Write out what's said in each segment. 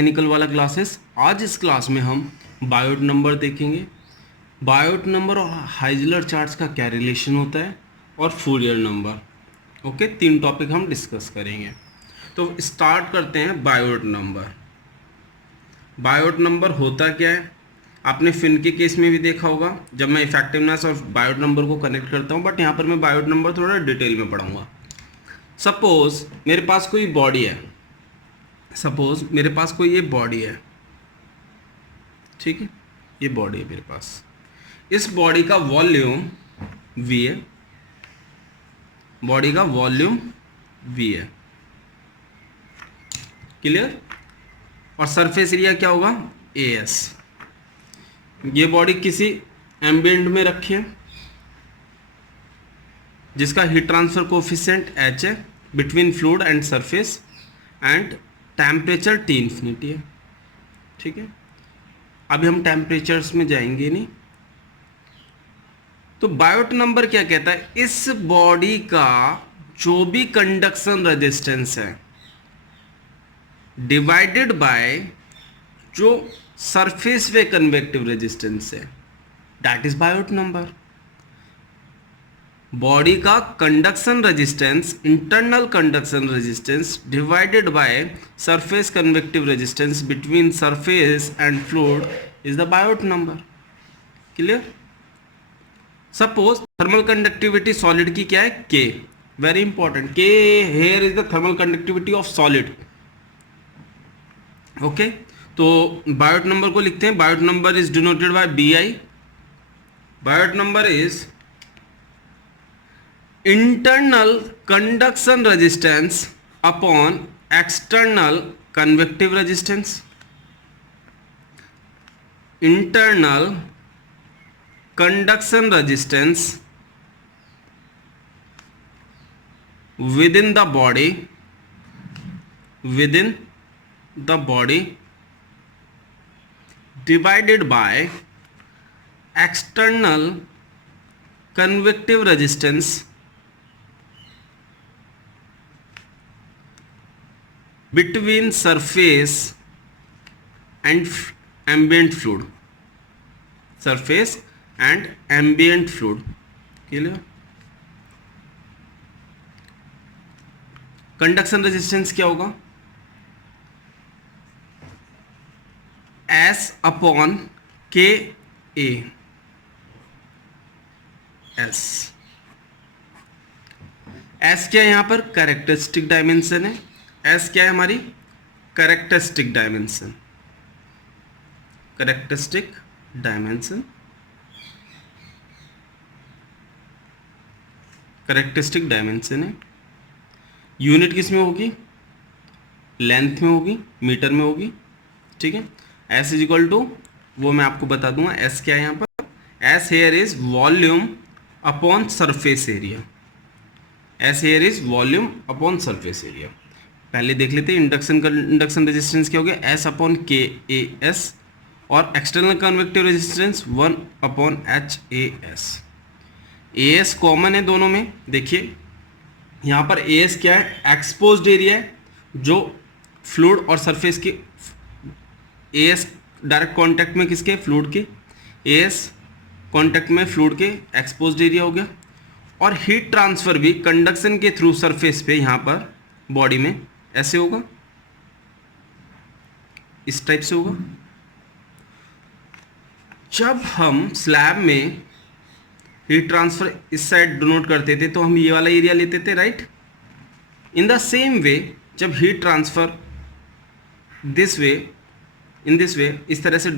Mechanical वाला classes. आज इस क्लास में हम बायोट नंबर देखेंगे। बायोट नंबर और हाइजलर चार्ट्स का क्या रिलेशन होता है और फूरियर नंबर। ओके, तीन टॉपिक हम डिस्कस करेंगे। तो स्टार्ट करते हैं बायोट नंबर। बायोट नंबर होता क्या है, आपने फिन के केस में भी देखा होगा जब मैं इफेक्टिवनेस और बायोट नंबर को कनेक्ट करता हूँ, बट यहाँ पर मैं बायोट नंबर थोड़ा डिटेल में पढ़ाऊँगा। सपोज मेरे पास कोई बॉडी है, सपोज मेरे पास कोई ये बॉडी है, ठीक है, ये बॉडी है मेरे पास। इस बॉडी का वॉल्यूम v है, बॉडी का वॉल्यूम v है, क्लियर। और सरफेस एरिया क्या होगा, as। ये बॉडी किसी एम्बिएंट में रखी है जिसका हीट ट्रांसफर कोफिशिएंट h है between fluid and surface and temperature T infinity है, ठीक है। अभी हम टेम्परेचर्स में जाएंगे नहीं। तो बायोट नंबर क्या कहता है, इस बॉडी का जो भी कंडक्शन रेजिस्टेंस है डिवाइडेड बाय जो सरफेस वे कन्वेक्टिव रेजिस्टेंस है, that is Biot number. Body का conduction resistance, internal conduction resistance divided by surface convective resistance between surface and fluid is the Biot number, clear. Suppose thermal conductivity solid की क्या है, K, very important. K here is the thermal conductivity of solid, okay. तो Biot number को लिखते हैं, Biot number is denoted bye BI। Biot number is internal conduction resistance upon external convective resistance. Internal conduction resistance within the body divided by external convective resistance between surface and ambient fluid, surface and ambient fluid, clear. Conduction resistance क्या होगा, S upon K ए, S। S क्या है यहाँ पर, characteristic dimension है। S क्या है हमारी, characteristic dimension, characteristic dimension, characteristic dimension है। यूनिट किस में होगी, लेंथ में होगी, मीटर में होगी, ठीक है। S इज इक्वल टू, वो मैं आपको बता दूंगा S क्या है यहाँ पर। S here is volume upon surface area, S here is volume upon surface area. पहले देख लेते हैं इंडक्शन रेजिस्टेंस क्या हो गया, S upon K A S, और external convective resistance 1 upon H A S. S common है दोनों में, देखिए यहाँ पर एस क्या है, एक्सपोज्ड एरिया है जो फ्लूइड और सरफेस के, एस डायरेक्ट कांटेक्ट में किसके, फ्लूइड के, एस कांटेक्ट में फ्लूइड के, एक्सपोज्ड एरिया हो गया। और हीट ट्रांसफर भी कंडक्शन के थ्रू सरफेस पे यहाँ पर बॉडी में ऐसे होगा, इस टाइप से होगा। जब हम स्लैब में हीट ट्रांसफर इस साइड डिनोट करते थे तो हम ये वाला एरिया लेते थे, right. In the same way जब heat transfer this way, in this way, इस तरह से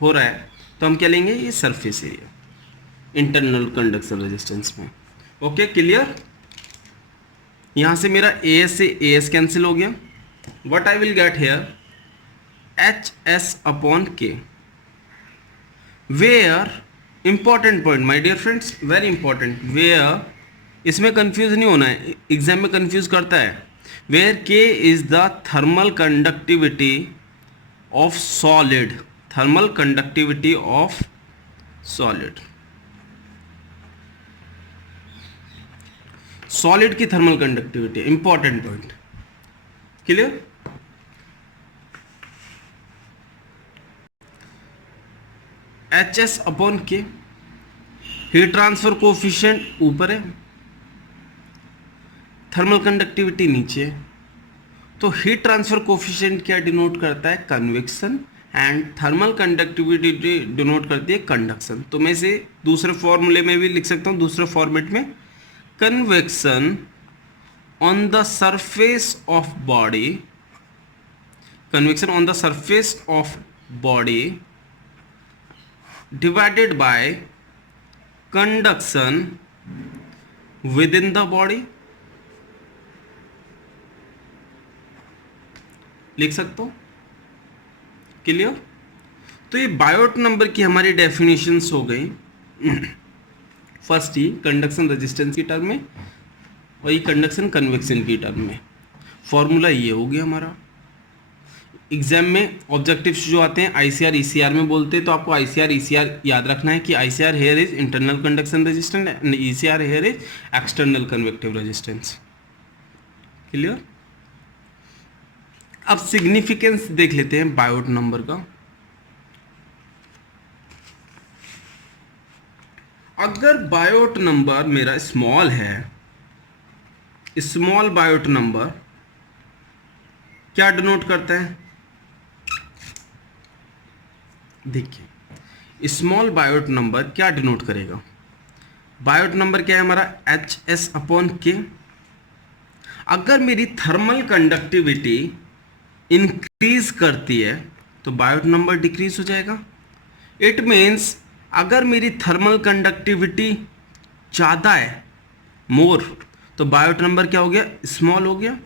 हो रहा है तो हम क्या लेंगे, ये surface area internal conduction resistance में, ओके, क्लियर। यहाँ से मेरा AS से AS कैंसिल हो गया। What I will get here, HS upon K, where, important point my dear friends, very important, where, इसमें कंफ्यूज नहीं होना है, एग्जाम में कंफ्यूज करता है। Where K is the thermal conductivity of solid, thermal conductivity of solid, solid की thermal conductivity, important point, clear. H S upon के, heat transfer coefficient ऊपर है, थर्मल कंडक्टिविटी नीचे है। तो हीट ट्रांसफर कोफिशिएंट क्या डिनोट करता है? Convection, and thermal conductivity denote करती है कंडक्शन। तो मैं इसे दूसरे फॉर्मूले में भी लिख सकता हूँ, दूसरे फॉर्मेट में, convection on the surface of body, convection on the surface of body divided by conduction within the body, लिख सकते हो? क्लियर? तो ये बायोट नंबर की हमारी डेफिनेशंस हो गई। फर्स्ट ही कंडक्शन रेजिस्टेंस की टर्म में, और ये कंडक्शन कन्वेक्शन की टर्म में। फॉर्मूला ये हो गया हमारा। एग्जाम में ऑब्जेक्टिव्स जो आते हैं आईसीआर ईसीआर में बोलते हैं, तो आपको आईसीआर ईसीआर याद रखना है कि ICR here is internal conduction resistance and ECR here is external convective resistance. Clear? अब सिग्निफिकेंस देख लेते हैं बायोट नंबर का। अगर बायोट नंबर मेरा स्मॉल है, स्मॉल बायोट नंबर क्या डिनोट करता है? देखिए, स्मॉल बायोट नंबर क्या डिनोट करेगा? बायोट नंबर क्या है हमारा? एच एस अपॉन के। अगर मेरी थर्मल कंडक्टिविटी इंक्रीज करती है तो बायोट नंबर डिक्रीज हो जाएगा। इट मीन्स अगर मेरी थर्मल कंडक्टिविटी ज़्यादा है, मोर, तो बायोट नंबर क्या हो गया? स्मॉल हो गया।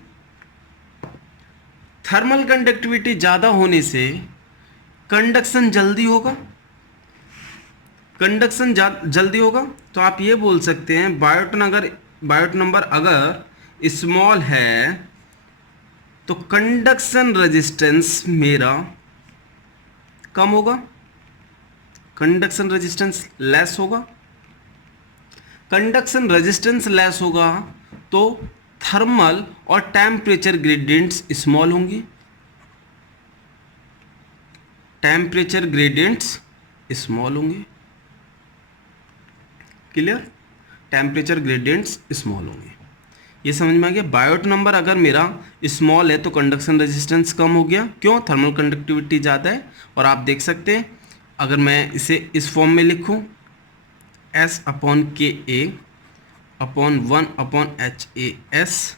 थर्मल कंडक्टिविटी ज़्यादा होने से कंडक्शन जल्दी होगा, कंडक्शन जल्दी होगा। तो आप ये बोल सकते हैं बायोट नंबर अगर स्मॉल है तो कंडक्शन रेजिस्टेंस मेरा कम होगा, कंडक्शन रेजिस्टेंस लेस होगा। कंडक्शन रेजिस्टेंस लेस होगा तो थर्मल और टेम्परेचर ग्रेडियंट्स स्मॉल होंगी, टेम्परेचर ग्रेडियंट्स स्मॉल होंगे। क्लियर? टेम्परेचर ग्रेडियंट्स स्मॉल होंगे। ये समझ में आ गया? बायोट नंबर अगर मेरा स्मॉल है तो कंडक्शन रेजिस्टेंस कम हो गया, क्यों? थर्मल कंडक्टिविटी ज़्यादा है। और आप देख सकते हैं अगर मैं इसे इस फॉर्म में लिखूं, S upon K A upon 1 upon H A S,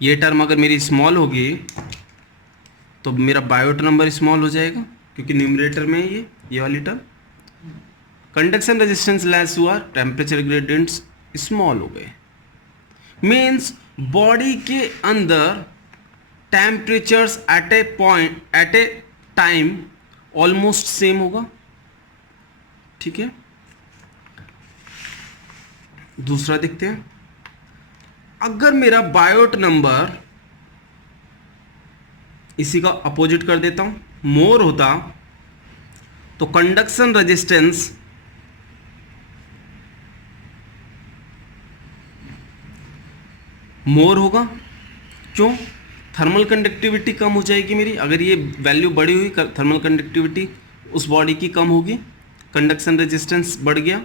ये टर्म अगर मेरी स्मॉल होगी तो मेरा बायोट नंबर स्मॉल हो जाएगा, क्योंकि न्यूमरेटर में है ये वाली टर्म। कंडक्शन रेजिस्टेंस लेस हुआ, टेम्परेचर ग्रेडियंट्स स्मॉल हो गए। मीन्स बॉडी के अंदर temperatures at a time almost same होगा। ठीक है, दूसरा देखते हैं। अगर मेरा बायोट नंबर, इसी का अपोजिट कर देता हूं, मोर होता तो कंडक्शन रेजिस्टेंस मोर होगा। क्यों? थर्मल कंडक्टिविटी कम हो जाएगी मेरी। अगर ये वैल्यू बढ़ी हुई, थर्मल कंडक्टिविटी उस बॉडी की कम होगी, कंडक्शन रेजिस्टेंस बढ़ गया।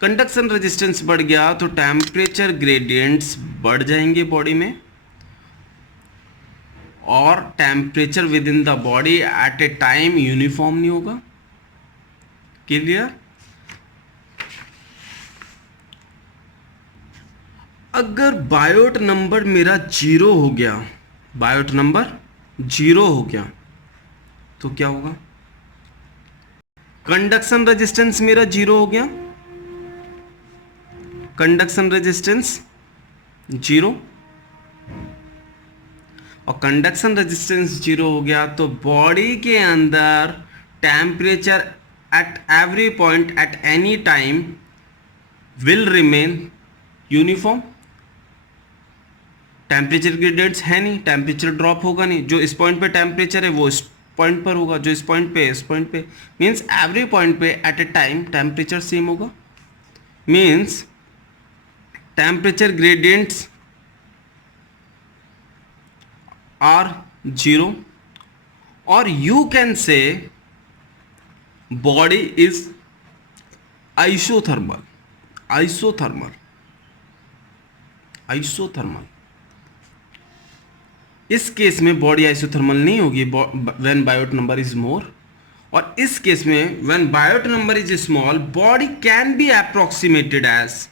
कंडक्शन रेजिस्टेंस बढ़ गया तो टेम्परेचर ग्रेडियंट्स बढ़ जाएंगे बॉडी में, और temperature with in the body at a time uniform नहीं होगा। क्लियर? अगर बायोट नंबर मेरा जीरो हो गया, बायोट नंबर जीरो हो गया तो क्या होगा? कंडक्शन रेजिस्टेंस मेरा जीरो हो गया, कंडक्शन रेजिस्टेंस जीरो, और कंडक्शन रेजिस्टेंस जीरो हो गया तो बॉडी के अंदर temperature at every point at any time will remain uniform. Temperature gradients है नहीं, टेम्परेचर ड्रॉप होगा नहीं। जो इस पॉइंट पे टेम्परेचर है वो इस पॉइंट पर होगा, जो इस पॉइंट पे इस पॉइंट पे। मीन्स एवरी पॉइंट पे at a time temperature same होगा। Means temperature gradients are zero, और you can say body is isothermal, isothermal, isothermal. इस केस में बॉडी आइसोथर्मल नहीं होगी when Biot number is more, और इस केस में when Biot number is small body can be approximated as,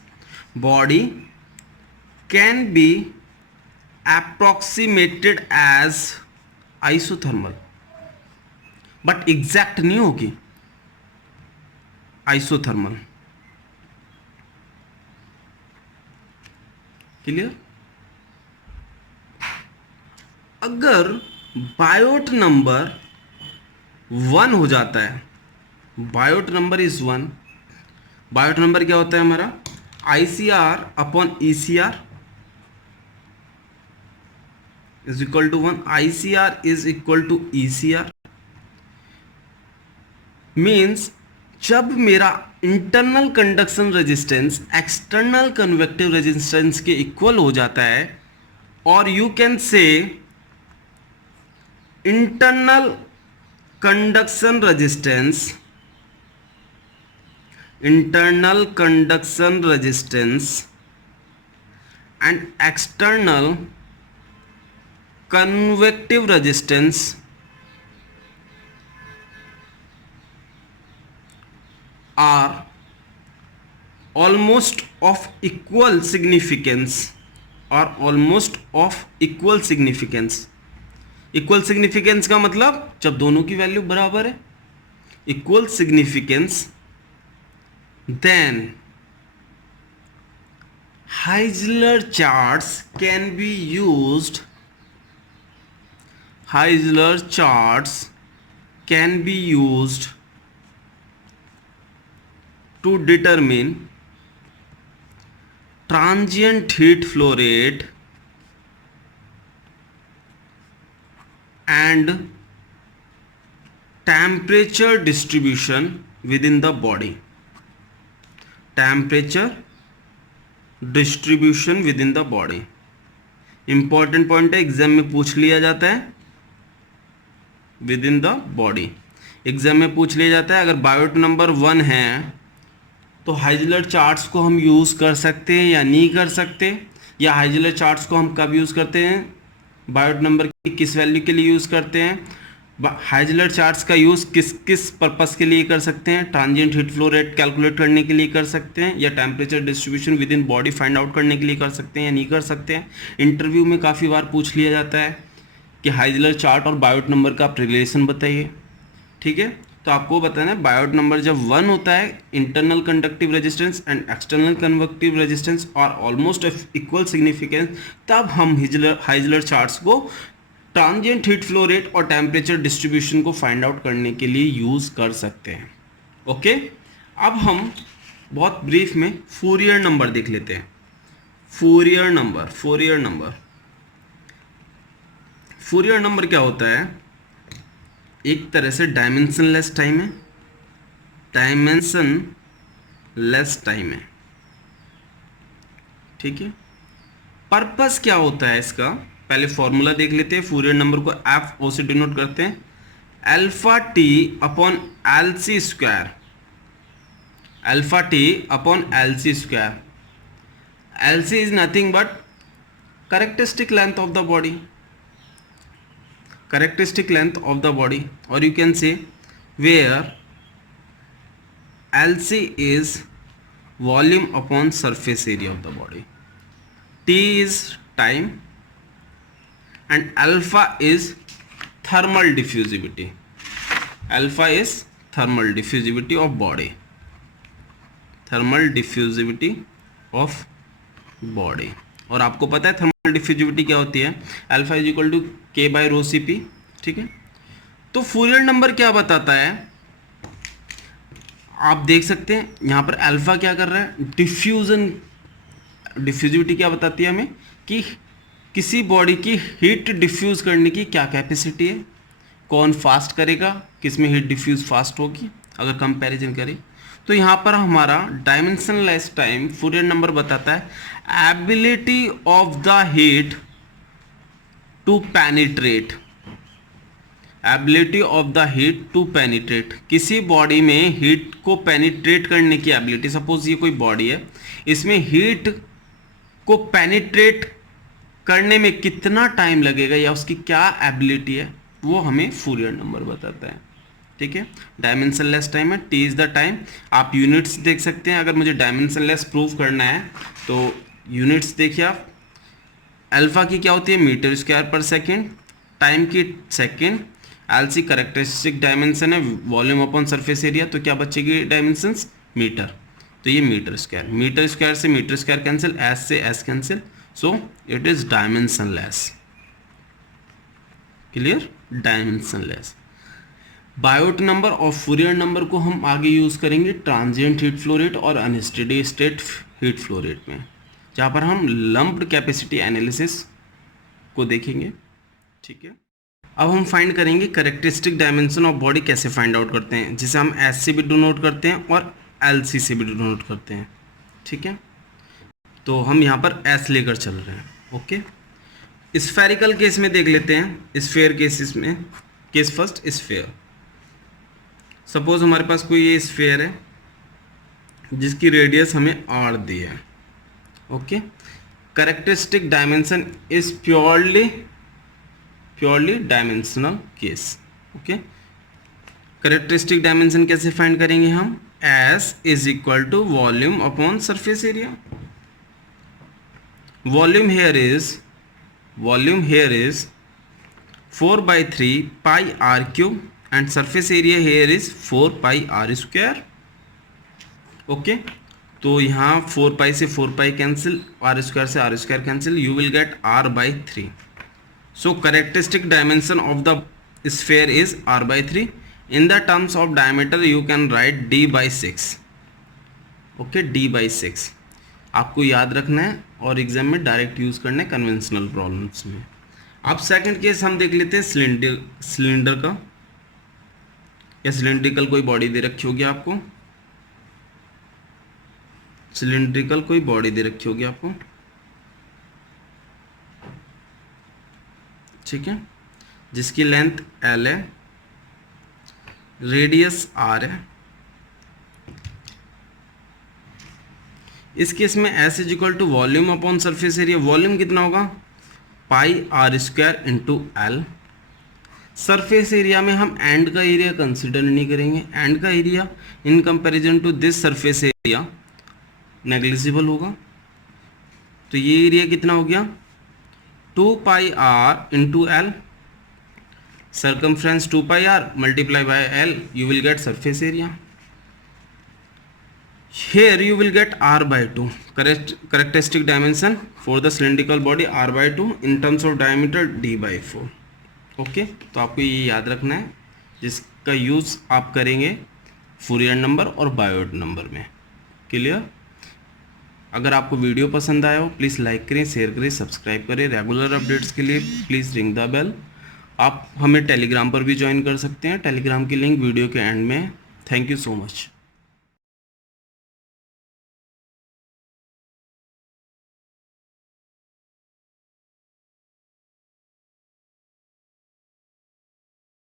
body can be approximated as isothermal, but exact नहीं होगी isothermal. Clear? अगर बायोट नंबर 1 हो जाता है, Biot number is 1, Biot number क्या होता है हमारा, ICR upon ECR is equal to 1, ICR is equal to ECR। Means जब मेरा internal conduction resistance external convective resistance के इक्वल हो जाता है, और you can say internal conduction resistance, internal conduction resistance and external convective resistance are almost of equal significance, or almost of equal significance। Equal significance का मतलब जब दोनों की वैल्यू बराबर है, equal significance, then Heisler charts can be used, Heisler charts can be used to determine transient heat flow rate and temperature distribution within the body, temperature distribution with in the body. Important point है, exam में पूछ लिया जाता है, with in the body exam में पूछ लिया जाता है। अगर बायोट नंबर 1 है तो हाइजलर चार्ट्स को हम यूज़ कर सकते हैं या नहीं कर सकते, या हाइजलर चार्ट्स को हम कब यूज़ करते हैं, बायोट नंबर की किस वैल्यू के लिए यूज़ करते हैं, हाइजलर चार्ट्स का यूज़ किस किस पर्पस के लिए कर सकते हैं, transient heat flow rate calculate करने के लिए कर सकते हैं, या temperature distribution with in body find out करने के लिए कर सकते हैं या नहीं कर सकते हैं। इंटरव्यू में काफ़ी बार पूछ लिया जाता है कि हाइजलर चार्ट और बायोट नंबर का आप रिलेशन बताइए, ठीक है। तो आपको बताना है बायोट नंबर जब 1 होता है, internal conductive resistance and external convective resistance और ऑलमोस्ट इक्वल सिग्निफिकेंस, तब हम हाइजलर चार्ट्स को ट्रांजिएंट हीट फ्लो रेट और टेम्परेचर डिस्ट्रीब्यूशन को फाइंड आउट करने के लिए यूज़ कर सकते हैं। ओके, अब हम बहुत ब्रीफ में फूरियर नंबर देख लेते हैं। Fourier number, Fourier number, Fourier number क्या होता है, एक तरह से डायमेंशनलेस टाइम है, डायमेंशनलेस टाइम है, ठीक है। पर्पस क्या होता है इसका, पहले फॉर्मूला देख लेते हैं। फूरियर नंबर को एफ ओ से डिनोट करते हैं, alpha T upon L C square, alpha T upon L C square. L C is nothing but characteristic length of the body, characteristic length of the body, or you can say where LC is volume upon surface area of the body, T is time and alpha is thermal diffusivity, alpha is thermal diffusivity of body, thermal diffusivity of body। और आपको पता है thermal diffusivity क्या होती है, alpha is equal to के bye रो C P, ठीक है। तो फूरियर नंबर क्या बताता है, आप देख सकते हैं यहाँ पर अल्फा क्या कर रहा है, डिफ्यूजन, डिफ्यूजिविटी क्या बताती है हमें कि किसी बॉडी की हीट डिफ्यूज करने की क्या कैपेसिटी है, कौन फास्ट करेगा, किस में हीट डिफ्यूज फास्ट होगी, अगर कंपैरिजन करें। तो यहाँ पर हमारा डायमेंशनलेस टाइम फूरियर नंबर बताता है ability of the heat to penetrate, ability of the heat to penetrate, किसी बॉडी में हीट को पेनिट्रेट करने की एबिलिटी, सपोज ये कोई बॉडी है, इसमें हीट को पेनिट्रेट करने में कितना टाइम लगेगा या उसकी क्या एबिलिटी है, वो हमें फूरियर नंबर बताता है। ठीक है, डायमेंशनलेस टाइम है, टी इज द टाइम। आप यूनिट्स देख सकते हैं, अगर मुझे डायमेंशनलेस प्रूव करना है तो यूनिट्स देखिए आप, अल्फा की क्या होती है मीटर स्क्वायर पर सेकेंड, टाइम की सेकेंड, एलसी करेक्टरिस्टिक डायमेंशन है वॉल्यूम अपॉन सरफेस एरिया, तो क्या बचेगी डायमेंशंस मीटर, तो ये मीटर स्क्वायर से मीटर स्क्वायर कैंसिल, एस से S cancel, so it is dimensionless. Clear, dimensionless. Biot number और फूरियर नंबर को हम आगे यूज करेंगे ट्रांजिएंट हीट फ्लो रेट और unsteady state heat flow rate में, जहाँ पर हम लंप्ड कैपेसिटी एनालिसिस को देखेंगे। ठीक है, अब हम फाइंड करेंगे करेक्टरिस्टिक डायमेंशन ऑफ बॉडी कैसे फाइंड आउट करते हैं, जिसे हम एस से भी डिनोट करते हैं और एल सी से भी डिनोट करते हैं। ठीक है, तो हम यहाँ पर एस लेकर चल रहे हैं। ओके, स्फेरिकल केस में देख लेते हैं, स्फेयर केसेस में, केस फर्स्ट स्फेयर। सपोज हमारे पास कोई ये स्फेयर है जिसकी रेडियस हमें आर दी है। Okay, characteristic dimension is purely dimensional case. Okay, characteristic dimension कैसे फाइंड करेंगे हम, S is equal to volume upon surface area. Volume here is 4/3 pi r cube and surface area here is 4 pi r square. Okay, तो यहाँ 4 pi से 4 pi cancel, r square से r square cancel, you will get r/3. So characteristic dimension of the sphere is r/3. In the terms of diameter you can write d/6. Okay, d/6 आपको याद रखना है और exam में direct use करना है conventional problems में। अब सेकंड केस हम देख लेते हैं सिलेंडर का, या सिलेंड्रिकल कोई बॉडी दे रखी होगी आपको, सिलेंड्रिकल कोई बॉडी दे रखी होगी आपको। ठीक है, जिसकी लेंथ एल है, रेडियस आर है। इस केस में S is equal to volume upon surface area, volume कितना होगा pi R square into L. Surface area में हम एंड का एरिया कंसिडर नहीं करेंगे, एंड का area in comparison to this surface area negligible होगा, तो ये एरिया कितना हो गया 2 pi R into L, circumference 2 pi r multiply by L, you will get surface area. Here you will get r/2. Characteristic dimension for the cylindrical body r/2 in terms of diameter d/4. Okay, तो आपको ये याद रखना है, जिसका use आप करेंगे Fourier number और बायोट नंबर में। क्लियर? अगर आपको वीडियो पसंद आया हो प्लीज़ लाइक करें, शेयर करें, सब्सक्राइब करें। रेगुलर अपडेट्स के लिए प्लीज़ रिंग द बेल। आप हमें टेलीग्राम पर भी ज्वाइन कर सकते हैं, टेलीग्राम की लिंक वीडियो के एंड में है। Thank you so much.